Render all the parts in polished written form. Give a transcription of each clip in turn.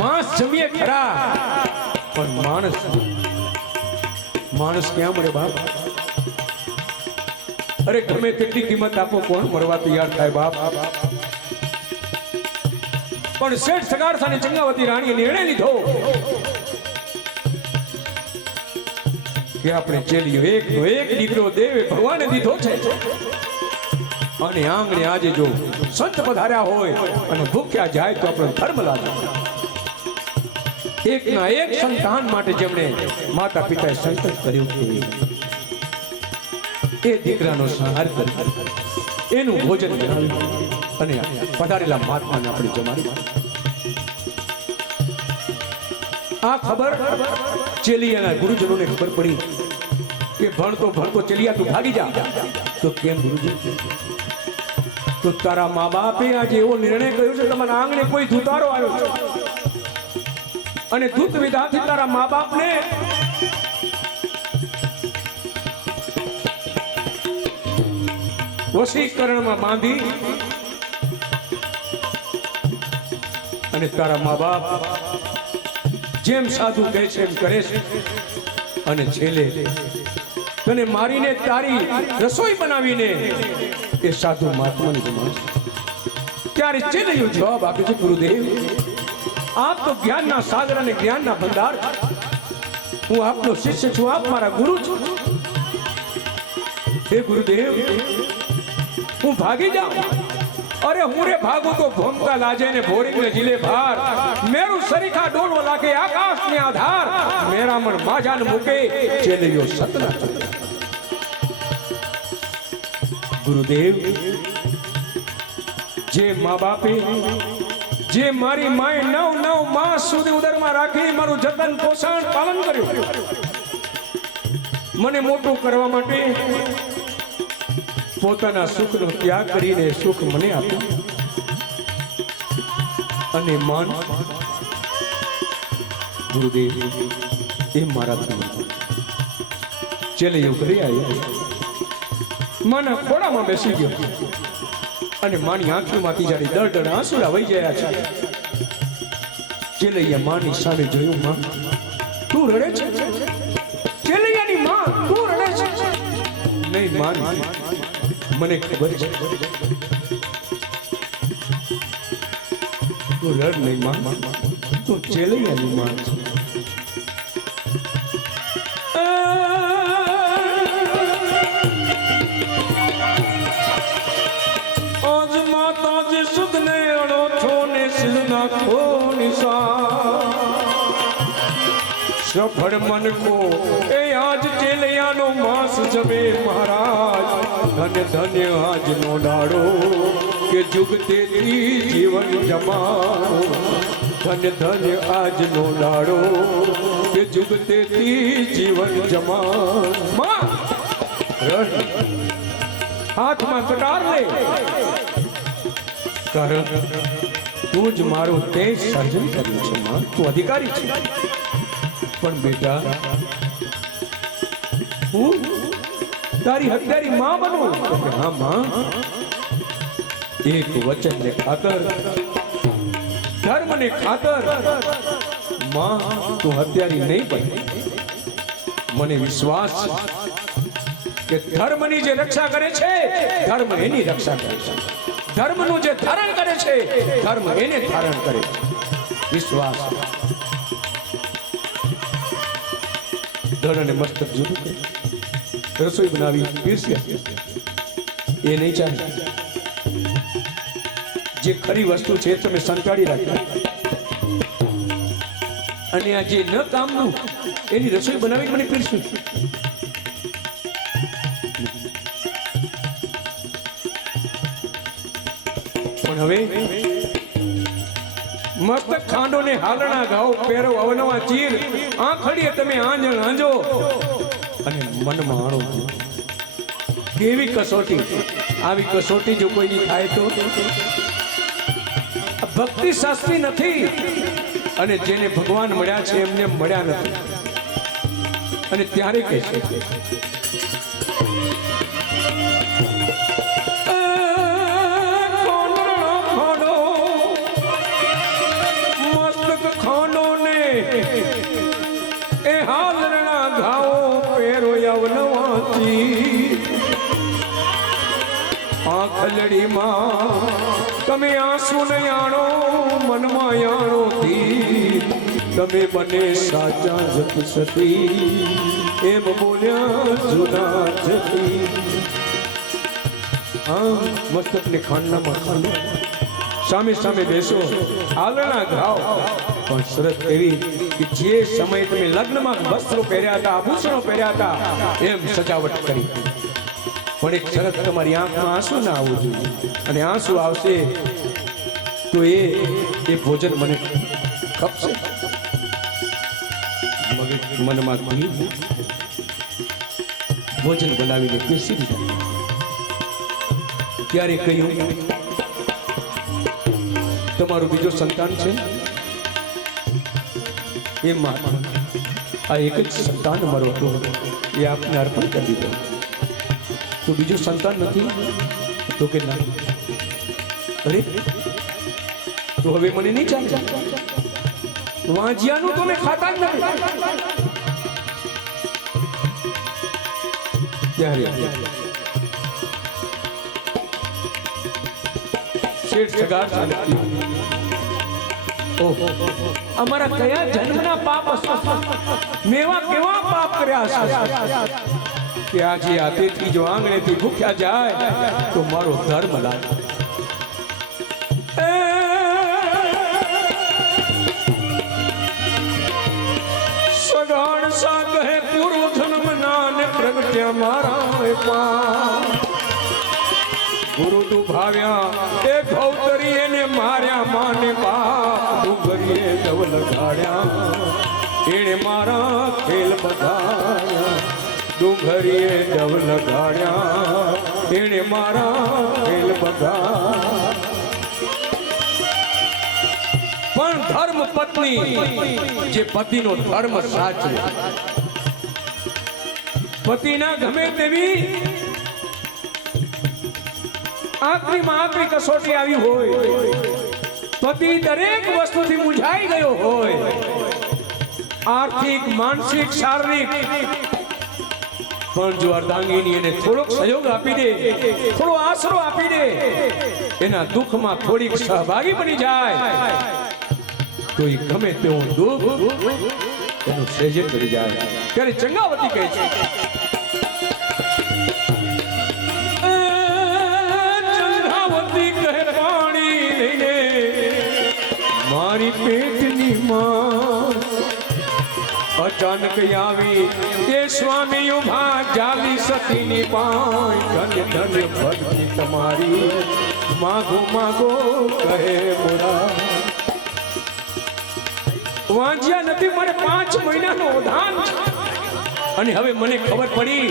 માંસ જમીએ ખરા પણ માણસ ક્યાં મળે બાપ? અરે ગમે તેટલી કિંમત આપો કોણ મરવા તૈયાર થાય બાપ? પણ શેઠ સગાર સાને ચંગાવતી રાણીએ નિર્ણય લીધો કે આપણે ચેલીઓ એકનો એક દીકરો દેવે ભગવાને દીધો છે અને આંગણે આજે જો સંત પધાર્યા હોય અને ભૂખ્યા જાય તો આપણો ધર્મ લાગે. એકના એક સંતાન માટે જેમણે માતા પિતાએ સંકલ્પ કર્યું કે એ દીકરાનો સંહાર કરી એનું ભોજન બનાવ્યું અને પધારેલા મહાત્માને આપણે જમાડી. આ ખબર ચેલિયાના ગુરુજનોને ખબર પડી કે ભણતો ચેલિયા તું ભાગી જા. તો કેમ ગુરુજી? તો તારા મા બાપે આજે એવો નિર્ણય કર્યો છે તમારા આંગણે કોઈ ધુતારો આવ્યો છે અને દૂત વિધાથી તારા મા બાપને વશીકરણમાં બાંધી અને તારા મા બાપ જેમ સાધુ કહે છે એમ કરે છે અને છેલ્લે તને મારીને તારી રસોઈ બનાવીને એ સાધુ મહાત્માને જમાડશે. ત્યારે ચેલીઓ જવાબ આપે છે ગુરુદેવ આપ તો જ્ઞાનના સાગર અને જ્ઞાનના ભંડાર, હું આપનો શિષ્ય છું, આપ મારા ગુરુ છો. હે ગુરુદેવ હું ભાગી જાઉં? અરે હું રે ભાગું તો ભોમકા લાજે ને ભોરિંગ ને જીલે ભાર, મેરું સરીખા ડોલવો લાગે આકાશ ને આધાર, મેરા મન માજાન મૂકે ચેલીઓ સતના. ગુરુદેવ જે મા બાપે જે મારી માએ 9 માસ સુધી ઉદરમાં રાખી મારું જતન પોષણ પાલન કર્યું, મને મોટું કરવા માટે પોતાના સુખનો ત્યાગ કરીને સુખ મને આપ્યું અને માન ગુરુદેવ એ મારાથી ચેલીઓ ઘરે આવ્યો, માના ખોળામાં બેસી ગયો અને માની આંખોમાંથી જ્યારે દળ આંસુડા વહી ગયા છે. ચેલૈયા માની સામે જોયું, માં તું રડે છે? ચેલૈયાની માં તું રડે છે? નહીં માં, મને ખબર છે તું રડ નહીં માં, તું ચેલૈયાની માં છે. સફળ મન કો એ આજ ચેલિયાનો માસ જમે મહારાજ, ધન્ય ધન્ય આજનો દાડો કે જુગતેથી જીવન જમાડો, ધન્ય ધન્ય આજનો દાડો કે જુગતેથી જીવન જમાડો. હાથમાં કટાર લે, કારણ તું જ મારું તે સર્જન કર્યું છે માં, તું અધિકારી છે. પણ બેટા હું તારી હત્યારી માં બનું? હા માં, એક વચન ને ખાતર, ધર્મ ને ખાતર માં તું હત્યારી નહીં બને. મને વિશ્વાસ કે ધર્મની જે રક્ષા કરે છે ધર્મ એની રક્ષા કરે છે, ધર્મનું જે ધારણ કરે છે ધર્મ એને ધારણ કરે છે. વિશ્વાસ ધન અને મસ્તક જુદું કરે, રસોઈ બનાવી પીરસ્યા એ નહીં ચાલે. જે ખરી વસ્તુ છે તમે સંતાડી રાખી અને આ જે ન કામનું એની રસોઈ બનાવી મને પીરસ્યું. પણ હવે મસ્તક ખાંડો ને હાલણા ઘાવ પહેરો અવનવા ચીર, આંખડીએ તમે આંજણ આંજો અને મનમાં આણો. કેવી કસોટી! આવી કસોટી જો કોઈની થાય તો ભક્તિ શાસ્ત્રી નથી અને જેને ભગવાન મળ્યા છે એમને મળ્યા નથી. અને ત્યારે કહે છે એ હાલરણા ઘાવો પેરો અવનવાથી આંખલડીમાં તમે આંસુ ન યાણો મનમાં યાણોથી તમે બને સાચા જત સતી એમ બોલ્યા જુના જતી. હા, મસ્તકને ખાંડનામાં ખાંડો, સામે સામે બેસો, હાલરણા ઘાવ. પણ શરત એવી કે જે સમયે તમે લગ્નમાં વસ્ત્રો પહેર્યા હતા, આભૂષણો પહેર્યા હતા, એમ સજાવટ કરી. પણ એક શરત, તમારી આંખમાં આંસુ ના આવવું જોઈએ. અને આંસુ આવશે તો એ ભોજન મને ખપશે. મનમાં ભોજન બનાવીને બેસી દીધા. ત્યારે કહ્યું, તમારું બીજો સંતાન છે એ આ એક જ સંતાન અમારો હતો, એ આપને અર્પણ કરી દીધો. તો બીજું સંતાન નથી? તો કે ના. અરે, તો હવે મને નહીં ચાલે. વાંજિયાનું તો મેં ખાતા જ નથી. ત્યારે શેઠ સગાર ઓહો, અમારા કયા જન્મના પાપ હશે, મેવા કેવા પાપ કર્યા હશે કે આજે આતેથી જો આંગણેથી ભૂખ્યા જાય તો મારો ધર્મ લાગે. સગાણ સા કહે પૂર્વ જન્મ નાને પ્રગટ્યા મારા પા. ગુરુ તું ભાવ્યા એ ભૌતરી એને માર્યા માને બાપ. ડુંગરીએ દવ લગાડ્યા એને મારા ખેલ બધાયા. ડુંગરીએ દવ લગાડ્યા એને મારા ખેલ બધા. પણ ધર્મ પત્ની જે પતિનો ધર્મ સાચવે, પતિના ગમે તેવી આખરીમાં આખરી કસોટી આવી હોય, પતિ દરેક વસ્તુથી મૂંઝાઈ ગયો હોય, આર્થિક, માનસિક, શારીરિક, પણ જો અર્ધાંગીની એને થોડોક સહયોગ આપી દે, થોડો આશરો આપી દે, એના દુઃખમાં થોડીક સહભાગી બની જાય તો એ ગમે તેવું દુઃખ એનું સહેજે કરી જાય. ત્યારે ચંગાવતી કહે છે, મારી પેટની માં અચાનક આવી એ સ્વામી ઉભા જાલી સતીની પાય. ધન્ય ધન્ય ભક્તિ તમારી માગો માગો કહે મોરા. વાંજ્યા નથી, મને 5 મહિનાનો ઉધાન છે. અને હવે મને ખબર પડી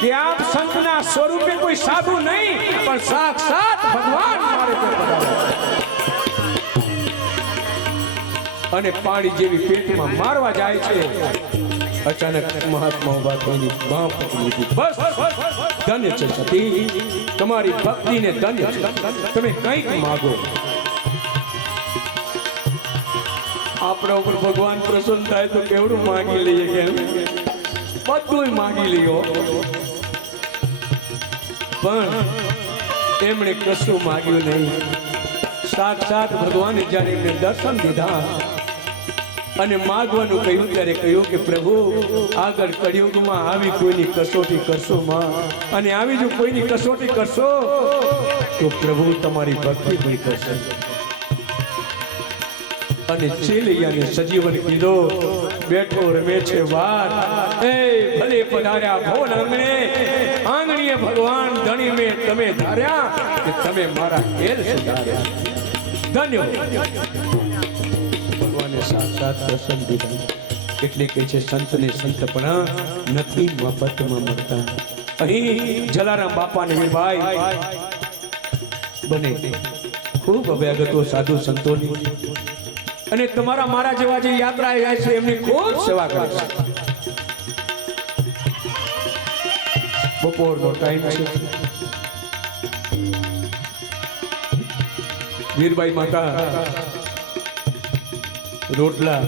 કે આપ સંતના સ્વરૂપે કોઈ સાધુ નહીં પણ સાક્ષાત ભગવાન મારે અને પાણી જેવી પેટમાં મારવા જાય છે. અચાનક મહાત્મા ઉભા થઈને બાહ પકડી લીધી. બસ, ધન્ય છે સતી, તમારી ભક્તિને ધન્ય છે. તમે કંઈક માગો. આપણા ઉપર ભગવાન પ્રસન્ન થાય તો કેવડું માગી લઈએ, કેમ બધું માગી લ્યો. પણ એમણે કશું માગ્યું નહીં. સાક્ષાત ભગવાને જ્યારે એમને દર્શન દીધા અને માગવાનું કહ્યું ત્યારે કહ્યું કે પ્રભુ, આગળ કળિયુગમાં આવી કોઈની કસોટી કરશો માં, અને આવી જો કોઈની કસોટી કરશો તો પ્રભુ તમારી ભક્તિ પણ કરશે. અને ચેલિયાને સજીવન કીધો, બેઠો રમે છે વાર. એ ભલે પધાર્યા ભવન આંગણે, આંગણીએ ભગવાન ધણી મેં તમે ધાર્યા કે તમે મારા ખેલ સુધાર્યા. ધન્ય ભગવાને સાક્ષાત દર્શન દીધા. એટલે કે છે સંતને સંતપણા નથી મફતમાં મળતા. અહીં જલારામ બાપાને વીરભાઈ બને ખૂબ અભ્યાગતો સાધુ સંતોની અને તમારા મારા જેવા જે યાત્રા જાય છે એમની ખૂબ સેવા કરે છે. બપોરનો ટાઈમ છે. વીરબાઈ માતા રોટલા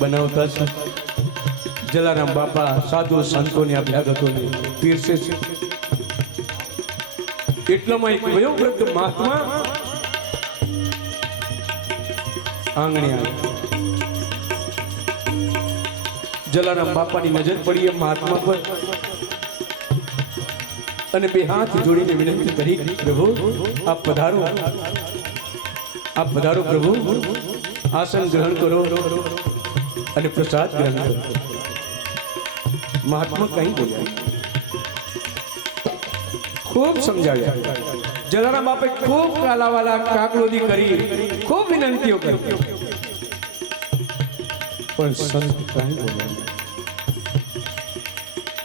બનાવતા છે. જલારામ બાપા સાધુ સંતોને આ ભ્યાગતોને પીરસે છે. એટલામાં એક વયોવૃદ્ધ મહાત્મા આંગણે આવ્યા. જલારામ બાપાની નજર પડી એ મહાત્મા પર અને બે હાથ જોડીને વિનંતી કરી, પ્રભુ આપ પધારો, આપ પધારો પ્રભુ, આસન ગ્રહણ કરો અને પ્રસાદ ગ્રહણ કરો. મહાત્મા કहीं બોલ્યા, ખૂબ સમજાવ્યા. જલારામ બાપે ખૂબ કાલાવાલા કાકલોદી કરી, ખૂબ વિનંતીઓ કરી, પણ સંત કहीं બોલ્યા.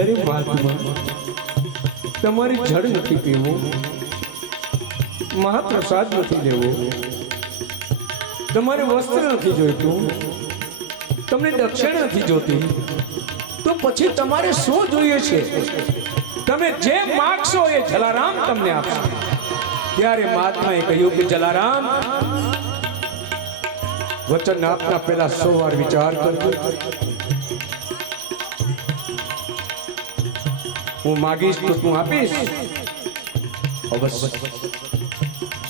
અરે મહાત્મા, તમારી જળ નથી પીવું, મહાપ્રસાદ નથી લેવો, તમારે વસ્ત્ર નથી જોઈતું, તમને દક્ષિણ નથી જોતી, તો પછી તમારે શું જોઈએ છે? તમે જે માગશો એ જલારામ તમને આપશે. ત્યારે મહાત્માએ કહ્યું કે જલારામ, વચન આપના પહેલા 100 વાર વિચાર કરજો. હું માગીશ તો તું આપીશ. અવશ્ય.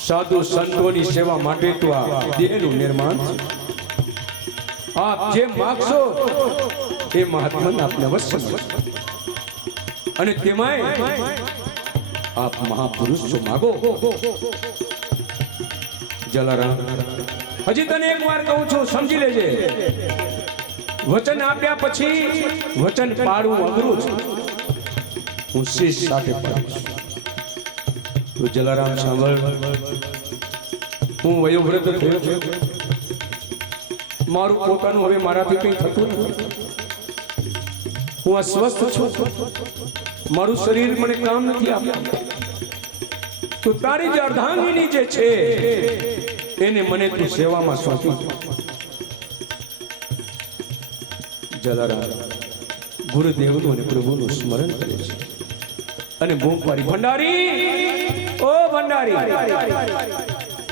સાધુ સંતોની સેવા માટે તો આ દેહનું નિર્માણ છે. આપ જે માગશો એ મહાત્માને આપને અવશ્ય મળશે. અને તેમાંય આપ મહાપુરુષ છો, માગો. જલારામ, હજી તને એક વાર કહું છું, સમજી લેજે. વચન આપ્યા પછી વચન પાડવું અઘરું છે. હું શીશ સાથે પાડીશ. તો જલારામ સાંભળ, હું વયોવૃદ્ધ થયો છું, મારું પોતાનું હવે મારાથી કંઈ થતું નથી. હું અસ્વસ્થ છું, મારું શરીર મને કામ નથી આપતું. તો તારી જે અર્ધાંગીની જે છે એને મને તું સેવામાં સોંપી. જલારામ ગુરુદેવનું અને પ્રભુનું સ્મરણ કરે છે અને બૂમ પાડી, ભંડારી, ઓ ભંડારી.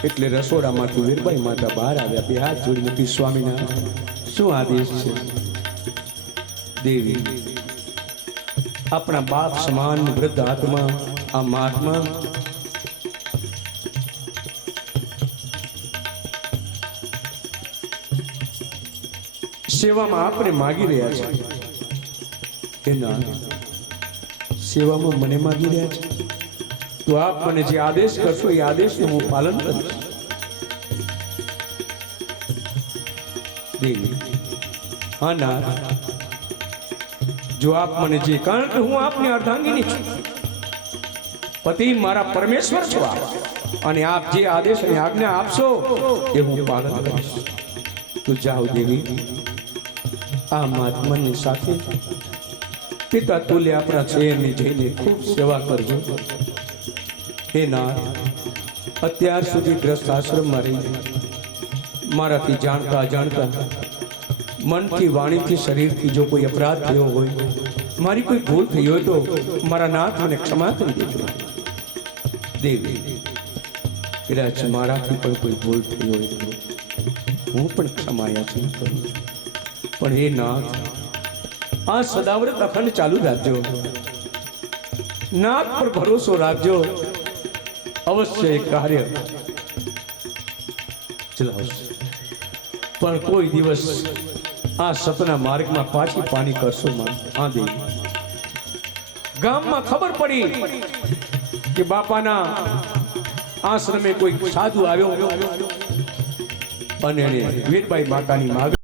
એટલે રસોડામાંથી વીરબાઈ માતા બહાર આવ્યા. બે હાથ જોડી મૂકી, સ્વામીના શું આદેશ છે? દેવી, આપણા બાપ સમાન વૃદ્ધ આત્મા આ મહાત્મા સેવામાં આપણે માગી રહ્યા છે. એના સેવામાં મને માગી રહ્યા છે. તો આપ મને જે આદેશ કરશો એ આદેશનું હું પાલન કરીશ. દેવી, હા ના, જો આપ મને જે, કારણ કે હું આપની અર્ધાંગીની છું, પતિ મારા પરમેશ્વર છો આપ, અને આપ જે આદેશ અને આજ્ઞા આપશો એ હું પાલન કરીશ. તો જાઓ દેવી, આ મહાત્માની સાથે પિતા તુલ્ય આપણા છે એમની જઈને ખૂબ સેવા કરજો. હે નાથ, અત્યાર સુધી ગ્રસ્ત આશ્રમમાં રહી મારાથી જાણતા અજાણતા મનથી, વાણીથી, શરીરથી જો કોઈ અપરાધ થયો હોય, મારી કોઈ ભૂલ થઈ હોય તો મારા નાથ મને ક્ષમા કરી દેજો. દેવી, કદાચ મારાથી પણ કોઈ ભૂલ થઈ હોય તો હું પણ ક્ષમાયાચના કરું છું. પણ હે નાથ, આ સદાવ્રત અખંડ ચાલુ રાખજો. નાથ પર ભરોસો રાખજો. અવશ્ય એ કાર્ય ચલાવશે. પણ કોઈ દિવસ આ સતના માર્ગમાં પાછી પાણી કરશો માં. હા દેવી, ગામમાં ખબર પડી કે બાપાના આશ્રમે કોઈ સાધુ આવ્યો અને એને વીરબાઈ માતાની માગ